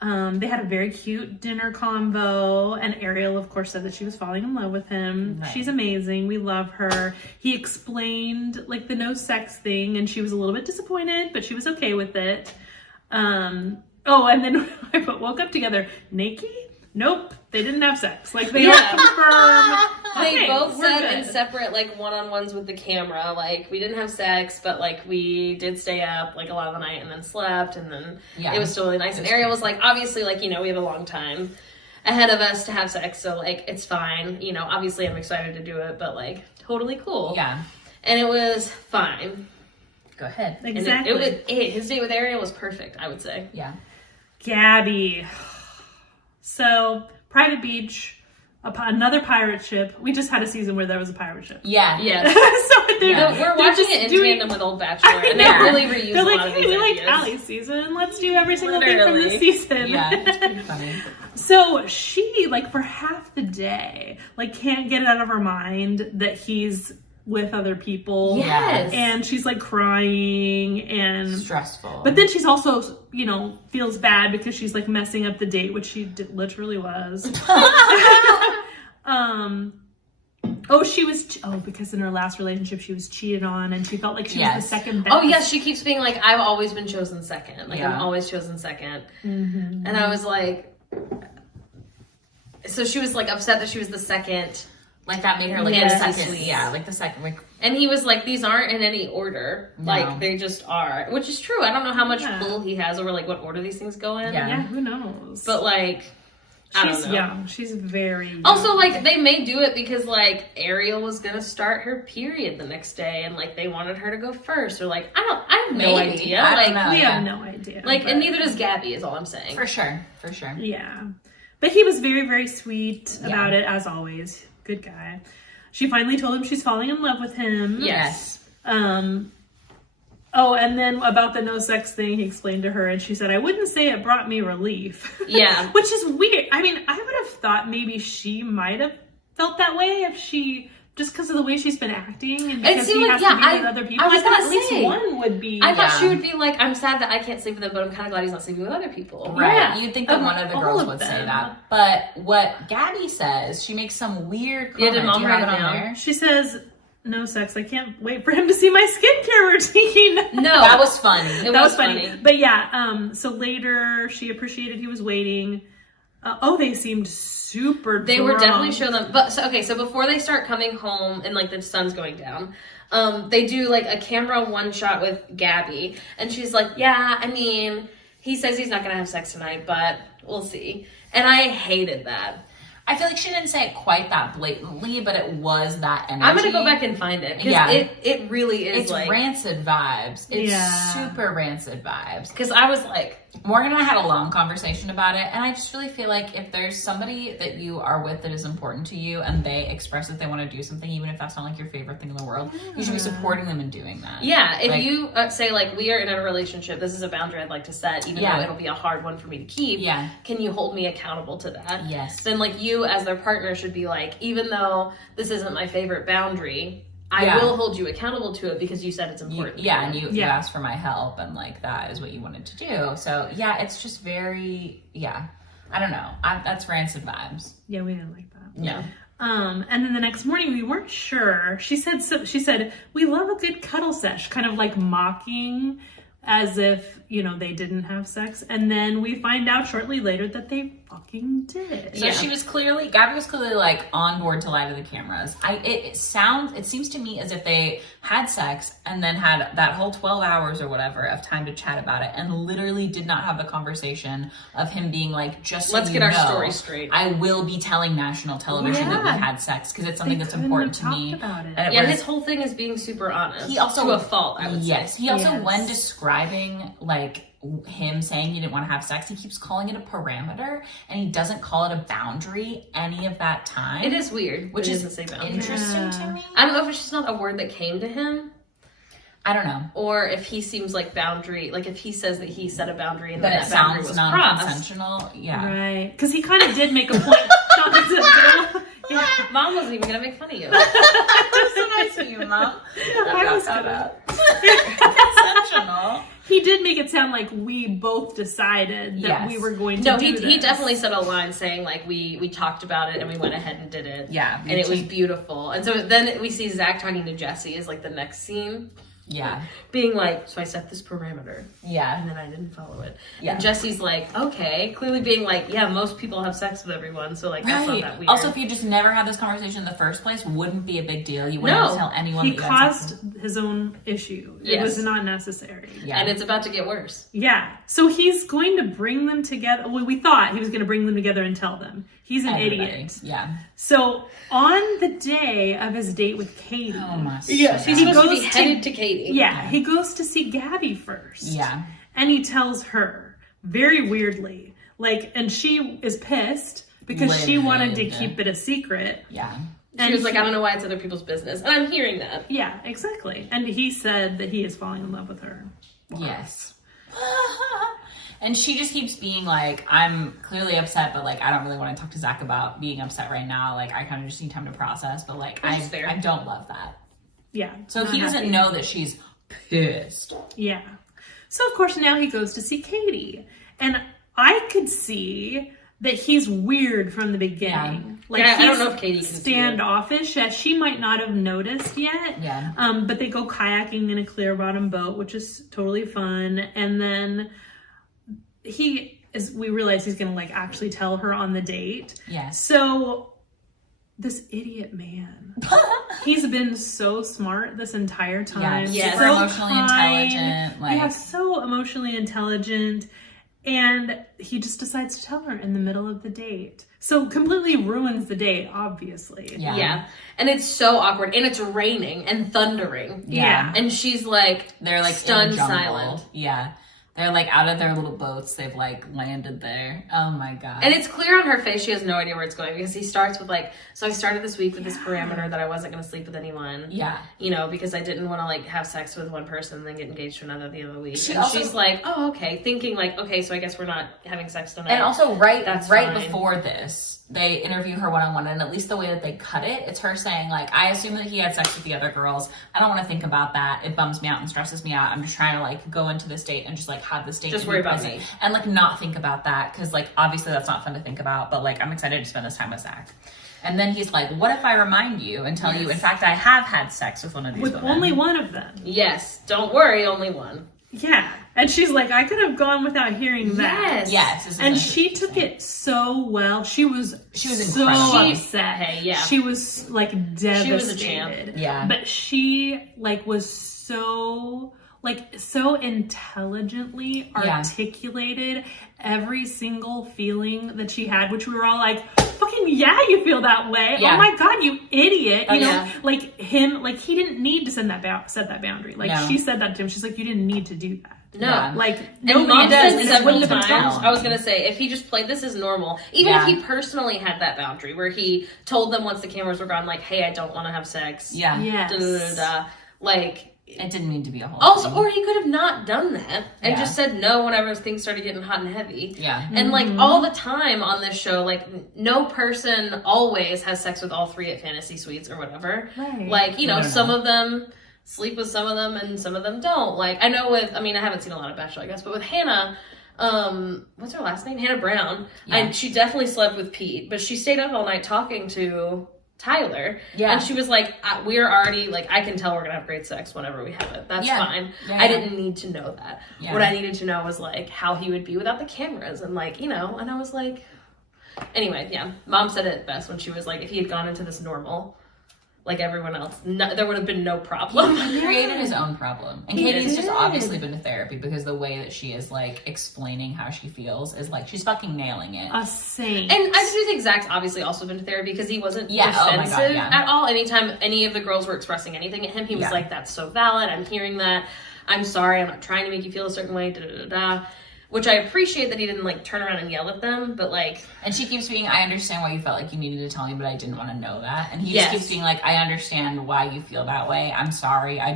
They had a very cute dinner combo, and Ariel, of course, said that she was falling in love with him. Right. She's amazing. We love her. He explained the no sex thing, and she was a little bit disappointed, but she was okay with it. And then I woke up together naked. Nope, they didn't have sex. They don't confirm. They both said in separate one-on-ones with the camera, we didn't have sex, but we did stay up a lot of the night and then slept, and then it was still really nice. And Ariel was obviously we have a long time ahead of us to have sex, so it's fine. Obviously I'm excited to do it, but totally cool. Yeah. And it was fine. Go ahead. Exactly. His date with Ariel was perfect, I would say. Yeah. Gabby. So, private beach, another pirate ship. We just had a season where there was a pirate ship. Yeah. Yes. We're watching it in tandem with Old Bachelor, and they really reused a lot of these we ideas. liked Allie's season. Let's do every single thing from this season. Yeah, it's pretty funny. So she, for half the day, can't get it out of her mind that he's with other people. Yes. And she's crying and stressful. But then she's also, feels bad because she's messing up the date, which she literally was. Because in her last relationship she was cheated on and she felt like she was the second best. Oh yes, she keeps being I've always been chosen second. I'm always chosen second. Mm-hmm. And I was so she was upset that she was the second. That made her the second. Yeah, the second. And he was these aren't in any order. No. They just are. Which is true. I don't know how much pull he has over what order these things go in. Yeah, who knows? But I don't She's know. young. She's very young. Also, like, they may do it because, like, Ariel was gonna start her period the next day, and, like, they wanted her to go first, or, like, I have no Maybe. idea. I don't Like, know. we yeah. have no idea. like, but- and neither does Gabby, is all I'm saying. For sure. For sure. Yeah. But he was very, very sweet about it, as always. Good guy. She finally told him she's falling in love with him. Yes. Oh, and then about the no sex thing, he explained to her, and she said, I wouldn't say it brought me relief. Yeah. Which is weird. I mean, I would have thought maybe she might have felt that way if she, just because of the way she's been acting, and because seemed he like- has to be yeah, with other people. I was thought gonna at least say. one would be. I thought Yeah. she would be like, I'm sad that I can't sleep with him, but I'm kind of glad he's not sleeping with other people. Right. Yeah. You'd think that one of the All girls of would say them. that. But what Gabby says, she makes some weird Yeah, comment. did Mom Do you write have it it on down? there? She says, no sex. I can't wait for him to see my skincare routine. No. That was funny. It That was funny. But yeah, so later she appreciated he was waiting. They seemed super They were drunk. definitely showing them. But so before they start coming home and like the sun's going down, they do like a camera one shot with Gabby, and she's like, "Yeah, I mean, he says he's not gonna have sex tonight, but we'll see." And I hated that. I feel like she didn't say it quite that blatantly, but it was that energy. I'm gonna go back and find it because Yeah. it really is It's like rancid vibes. It's Yeah. super rancid vibes. because I was like, Morgan and I had a long conversation about it, and I just really feel like if there's somebody that you are with that is important to you and they express that they want to do something, even if that's not like your favorite thing in the world, you should be supporting them in doing that. yeah, if Like- you say like we are in a relationship, this is a boundary I'd like to set, even Yeah. though it'll be a hard one for me to keep. Yeah. Can you hold me accountable to that? Yes. Then like you as their partner should be like, even though this isn't my favorite boundary, I Yeah. will hold you accountable to it because you said it's You, important. yeah, and you Yeah. asked for my help, and like that is what you wanted to do. So yeah, it's just very I don't know. That's rancid vibes. Yeah, we didn't like that. Yeah. And then the next morning we weren't sure. She said, we love a good cuddle sesh, kind of like mocking as if, they didn't have sex. And then we find out shortly later that they fucking did. So Gabby was clearly like on board to lie to the cameras. It seems to me as if they had sex and then had that whole 12 hours or whatever of time to chat about it and literally did not have the conversation of him being like, just so Let's you get our know, story straight. I will be telling national television that we Yeah. had sex because it's something They that's couldn't important have to me. talked about it. And Yeah, was- his whole thing is being super honest. He also to a fault, I would yes, say. he also Yes. when describing like him saying he didn't want to have sex, he keeps calling it a parameter and he doesn't call it a boundary any of that time. It is weird, which it is doesn't say boundary. interesting Yeah. to me. I don't know if it's just not a word that came to him, I don't know. or if he seems like boundary, like if he says that he set a boundary and But then it that boundary sounds was crossed. non-consensual. Yeah. Right. Because he kind of did make a point. Not to- yeah. Mom wasn't even gonna make fun of you. That's so nice of you, Mom. I was gonna. Consensual. He did make it sound like we both decided that Yes. we were going to No, do he this. definitely said a line saying like we talked about it and we went ahead and did it. Yeah, And it was beautiful. And so then we see Zach talking to Jesse is like the next scene, Yeah. being like, so I set this parameter Yeah. and then I didn't follow it. Yeah. And Jesse's like, okay, clearly being like, yeah, most people have sex with everyone, so like that's not Right. that weird. Also, if you just never had this conversation in the first place, wouldn't be a big deal. You wouldn't No. have to tell anyone He that you had sex caused his own issue. It Yes. was not necessary. with- Yeah. and it's about to get worse. Yeah. So he's going to bring them together. Well, we thought he was going to bring them together and tell them. He's an Everybody. idiot. Yeah. So on the day of his date with Katie, Oh my. Yeah, she's He supposed to be goes headed to Katie. yeah, he goes to see Gabby first. Yeah. And he tells her very weirdly, like, and she is pissed because she wanted to Livid. keep it a secret. Yeah. She And was like, he- I don't know why it's other people's business. And I'm hearing that. Yeah, exactly. And he said that he is falling in love with her. Yes. And she just keeps being like, I'm clearly upset, but like, I don't really want to talk to Zach about being upset right now. Like, I kind of just need time to process, but like, Which is fair. I don't love that. Yeah. So not he doesn't happy. know that she's pissed. Yeah. So of course now he goes to see Katie. And I could see that he's weird from the beginning. Like Yeah, I don't he's know if Katie can see it. standoffish, as she might not have noticed yet. Yeah. But they go kayaking in a clear bottom boat, which is totally fun. And then we realize he's gonna like actually tell her on the date. Yes. So this idiot man, he's been so smart this entire time. Yeah, Yes. super so emotionally kind. intelligent. Like, Yeah, so emotionally intelligent. And he just decides to tell her in the middle of the date. So completely ruins the date, obviously. Yeah. And it's so awkward. And it's raining and thundering. Yeah. And she's like, they're like stunned in a jungle. silent. Yeah. They're like out of their little boats. They've like landed there. Oh my God. And it's clear on her face she has no idea where it's going because he starts with like, so I started this week with this parameter that I wasn't going to sleep with anyone. Yeah. You know, because I didn't want to like have sex with one person and then get engaged to another the other week. She's like, oh, okay. Thinking like, okay, so I guess we're not having sex tonight. And also right fine. before this, they interview her one-on-one, and at least the way that they cut it, it's her saying like, I assume that he had sex with the other girls. I don't want to think about that. It bums me out and stresses me out. I'm just trying to like go into this date and just like have this date. Just worry about me. And like not think about that because like obviously that's not fun to think about, but like I'm excited to spend this time with Zach. And then he's like, what if I remind you and tell you, in fact, I have had sex with one of these With women. only one of them. Yes. Don't worry, only one. Yeah. And she's like, I could have gone without hearing that. Yes. And she took it so well. She was so incredible. upset. Hey, yeah. She was like devastated. She was a champ. Yeah. But she like was so intelligently articulated every single feeling that she had, which we were all like, fucking yeah, you feel that way. Yeah. Oh my God, you idiot. You know, yeah. like him, like he didn't need to set that boundary. Like she said that to him. She's like, you didn't need to do that. No. Yeah. Like, And Mom does. said It several wouldn't have been times, told. I was going to say, if he just played this as normal, even if he personally had that boundary where he told them once the cameras were gone, like, hey, I don't want to have sex. Yeah. Yes. Like, It didn't need to be a whole also, thing. or he could have not done that and Yeah. just said no whenever things started getting hot and heavy. Yeah. And like all the time on this show, like no person always has sex with all three at fantasy suites or whatever. Right. Like, you know, No. some of them sleep with some of them and some of them don't. Like I know I haven't seen a lot of Bachelor, I guess, but with Hannah, what's her last name? Hannah Brown. Yeah. And she definitely slept with Pete, but she stayed up all night talking to Tyler. Yeah. And she was like, we're already, like, I can tell we're going to have great sex whenever we have it. That's fine. Yeah. I didn't need to know that. Yeah. What I needed to know was, like, how he would be without the cameras. And, like, you know, and I was like, anyway, yeah. Mom said it best when she was like, if he had gone into this normal, like everyone else, there would have been no problem. He created his own problem. And He Katie's just did. obviously been to therapy because the way that she is like explaining how she feels is like she's fucking nailing it. A saint. And I do think Zach's obviously also been to therapy because he wasn't Yeah, oh my defensive God, yeah. at all. Anytime any of the girls were expressing anything at him, he was like, that's so valid. I'm hearing that. I'm sorry. I'm not trying to make you feel a certain way. Da, da, da, da. Which I appreciate that he didn't like turn around and yell at them, but like... And she keeps being, I understand why you felt like you needed to tell me, but I didn't want to know that. And he Yes. just keeps being like, I understand why you feel that way. I'm sorry. I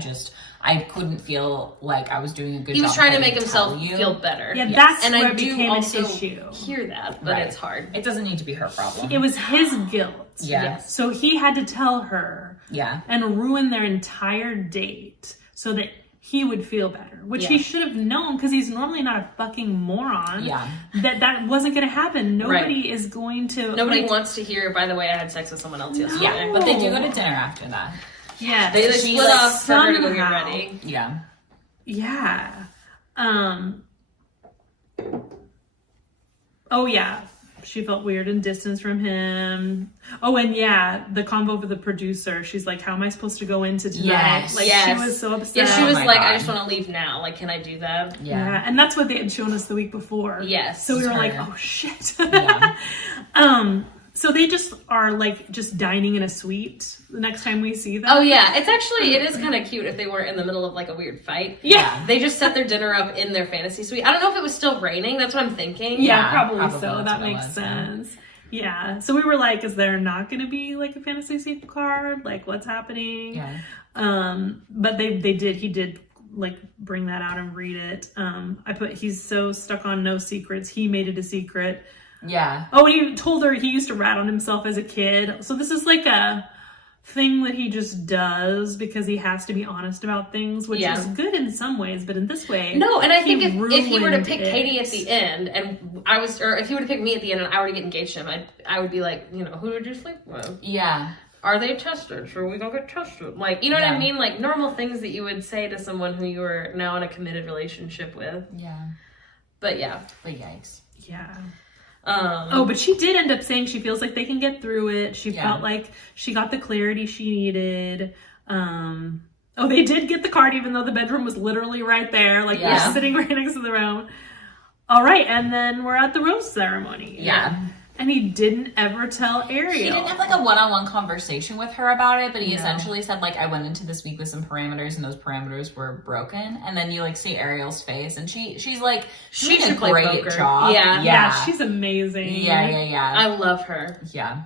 couldn't feel like I was doing a good job. He was trying to if I make didn't himself tell you. feel better. yeah, Yes. that's And where I it do became also an issue. hear that, but Right. it's hard. It doesn't need to be her problem. It was his guilt. Yeah. Yes. So he had to tell her Yeah. and ruin their entire date so that he would feel better, which he Yeah. should have known because he's normally not a fucking moron. Yeah. That wasn't going to happen. Nobody Right. is going to. Nobody like, wants to hear, by the way, I had sex with someone else yesterday. Yeah. But they do go to dinner after that. Yeah. They She, split like, off for her to go get somehow- ready. Yeah. Yeah. Oh yeah. She felt weird and distance from him. Oh, and yeah, the convo with the producer. She's like, "How am I supposed to go into tonight?" Yes. Like Yes. she was so upset. Yeah, she Oh was my like, God. I just want to leave now. Like, can I do that? Yeah, and that's what they had shown us the week before. Yes. So we were Her. like, "Oh shit." Yeah. So they just are like just dining in a suite the next time we see them. Oh, yeah. It is kind of cute if they weren't in the middle of like a weird fight. Yeah. They just set their dinner up in their fantasy suite. I don't know if it was still raining. That's what I'm thinking. Yeah, Yeah, probably probably so. that's That what it makes was, yeah. sense. Yeah. So we were like, is there not going to be like a fantasy suite card? Like, what's happening? Yeah. But he did like bring that out and read it. I put, he's so stuck on no secrets. He made it a secret. Yeah. Oh, and he told her he used to rat on himself as a kid. So this is like a thing that he just does because he has to be honest about things, which Yeah. is good in some ways, but in this way, No, and I think if he were to ruined pick it. Katie at the end, and if he were to pick me at the end and I were to get engaged to him, I would be like, you know, who would you sleep with? Yeah. Are they tested? Should we go get tested? Like, you know what I Yeah. mean? Like normal things that you would say to someone who you are now in a committed relationship with. Yeah. But yeah. But yikes. Yeah. Oh, But she did end up saying she feels like they can get through it. She Yeah. felt like she got the clarity she needed. They did get the card even though the bedroom was literally right there. Like, Yeah. you're sitting right next to the room. All right, and then we're at the rose ceremony. Yeah. And he didn't ever tell Ariel. He didn't have like a one-on-one conversation with her about it, but he No. essentially said like, I went into this week with some parameters and those parameters were broken. And then you like see Ariel's face and she's like, She doing should a play great poker. job. Yeah, she's amazing. Yeah. I love her. Yeah.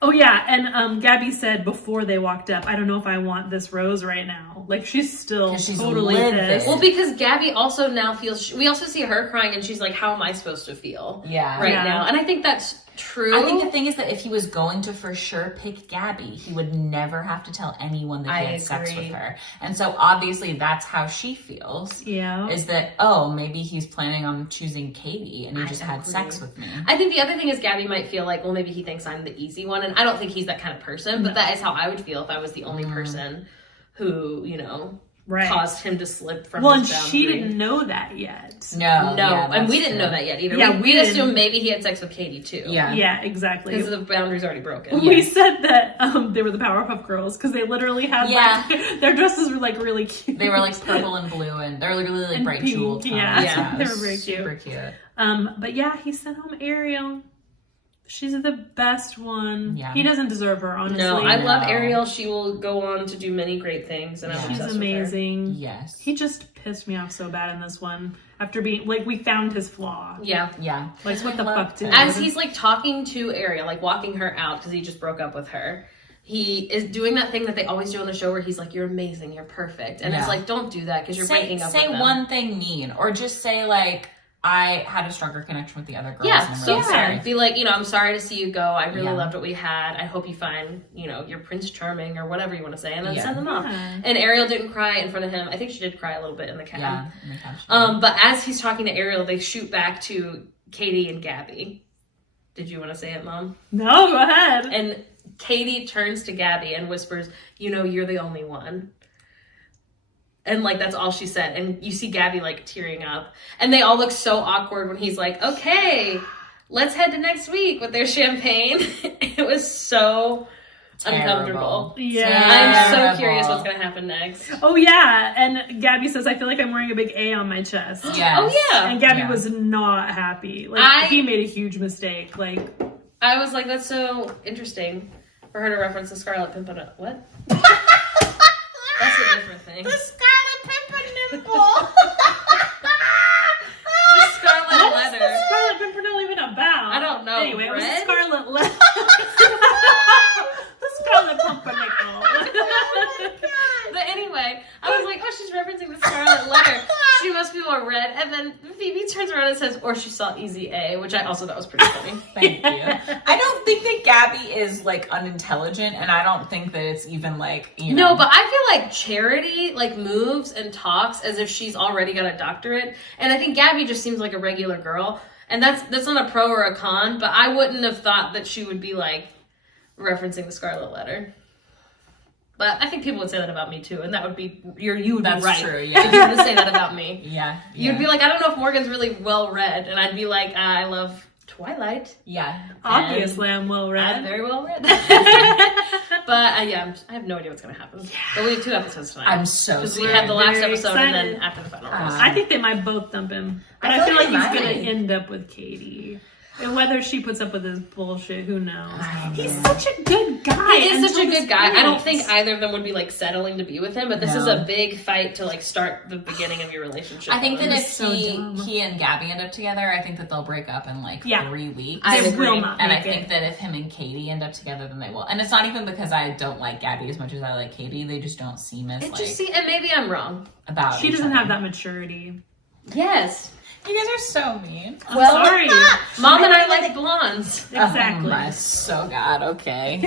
Oh yeah, and Gabby said before they walked up, I don't know if I want this rose right now. Like she's still 'Cause she's totally livid. pissed. Well, because Gabby also now feels, we also see her crying and she's like, how am I supposed to feel Yeah. right Yeah. now? And I think that's true. I think the thing is that if he was going to for sure pick Gabby, he would never have to tell anyone that he I had sex agree. with her. And so obviously that's how she feels. Yeah. Is that, oh, maybe he's planning on choosing Katie and he just had agree. sex with me. I think the other thing is Gabby might feel like, well, maybe he thinks I'm the easy one. And I don't think he's that kind of person, but that is how I would feel if I was the only person who, you know, caused him to slip from Well, and his boundary. she didn't know that yet. No. and that's we didn't true. know that yet either. Yeah, we we assumed didn't. maybe he had sex with Katie too. Yeah. Yeah, exactly. Because the boundary's already broken. We said that they were the Powerpuff Girls because they literally had like their dresses were like really cute. They were like purple and blue and they're really like And bright pink, jewel tones. yeah. It They was were very super cute. But yeah, he sent home Ariel. She's the best one. Yeah. He doesn't deserve her, honestly. No, I love No. Ariel. She will go on to do many great things, and I'm She's obsessed with her. amazing. Yes. He just pissed me off so bad in this one. After being like, we found his flaw. Yeah. Yeah. Like, what the fuck, dude? As he's like talking to Ariel, like walking her out because he just broke up with her. He is doing that thing that they always do on the show where he's like, "You're amazing, you're perfect," and Yeah. it's like, "Don't do that because you're breaking up." Say with them. one thing mean or just say like, I had a stronger connection with the other girls. Yeah, and I'm so really fair. sorry. Be like, you know, I'm sorry to see you go. I really Yeah. loved what we had. I hope you find, you know, your Prince Charming or whatever you want to say, and then Yeah. send them off. Yeah. And Ariel didn't cry in front of him. I think she did cry a little bit in the cab. Yeah. in the couch. But as he's talking to Ariel, they shoot back to Katie and Gabby. Did you want to say it, Mom? No, go ahead. And Katie turns to Gabby and whispers, "You know, you're the only one." And like that's all she said. And you see Gabby like tearing up. And they all look so awkward when he's like, "Okay, let's head to next week" with their champagne. It was so uncomfortable. Yeah. I'm so curious what's gonna happen next. Oh, yeah. And Gabby says, I feel like I'm wearing a big A on my chest. Yes. Oh yeah. And Gabby Yeah. was not happy. Like, he made a huge mistake. Like, I was like, that's so interesting for her to reference the Scarlet Pimpernel. What? That's a different thing. The Scarlet Pimpernel. The Scarlet what's Letter. the Scarlet Pimpernel even about? I don't know. Anyway, it was the Red? Scarlet Letter. The Scarlet Pumpernickel. But anyway, I was like, oh, she's referencing the Scarlet Letter. She must be more red. And then Phoebe turns around and says, or she saw Easy A, which I also thought was pretty funny. Thank you. I don't think that Gabby is like unintelligent, and I don't think that it's even like, you know. No, but I feel like Charity like moves and talks as if she's already got a doctorate. And I think Gabby just seems like a regular girl. And that's not a pro or a con, but I wouldn't have thought that she would be like referencing the Scarlet Letter. But I think people would say that about me too, and that would be you would That's be right. true, yeah. If you were to say that about me. Yeah. You'd be like, I don't know if Morgan's really well read, and I'd be like, I love Twilight. Yeah. Obviously, I'm well I'm read. very well read. But yeah, I have no idea what's gonna happen. But we have 2 episodes tonight. I'm so because we scared. have the last Very episode and excited. then after the final. I think they might both dump him. But I feel like he's going to end up with Katie. And whether she puts up with his bullshit, who knows? He's such a good guy. He is such a until good guy. this I don't point. think either of them would be like settling to be with him, but this is No. a big fight to like start the beginning of your relationship. I think that going. if so dumb. he and Gabby end up together, I think that they'll break up in like 3 weeks. I They agree. will not And I make think it. that if him and Katie end up together, then they will. And it's not even because I don't like Gabby as much as I like Katie. They just don't seem as It like just see, and maybe I'm wrong. about. She each doesn't other. have that maturity. Yes. You guys are so mean. Well, Sorry. Mom and I like blondes. Exactly. Oh my so god. Okay.